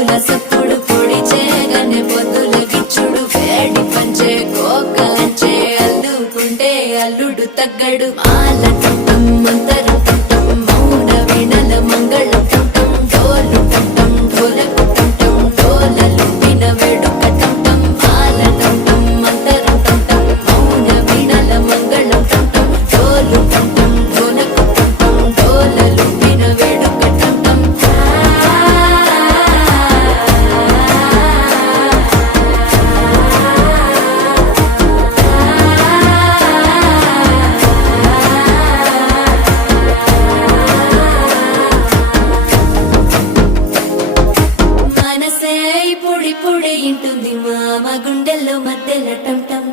డప్పుల సప్పుడు పొడి చేయగానే పొద్దుల గిచ్చుడు వేడి పంచే కోకలంచే అల్లుకుంటే అల్లుడు తగ్గడు మాల టంటం మంతరు టంటం మౌన వీణల మంగళం టంటం డోలు టంటం ఢోలకు టంటం డోలలు విన వేడుక టంటం మాల టంటం మంతరు టంటం మౌన వీణల మంగళం టంటం డోలు టంటం ఢోలకు టంటం డోలలు విన వేడుక టంటం మనసే పొడి పొడి ఇంటుంది మామ గుండెల్లో మధ్యలో టంటం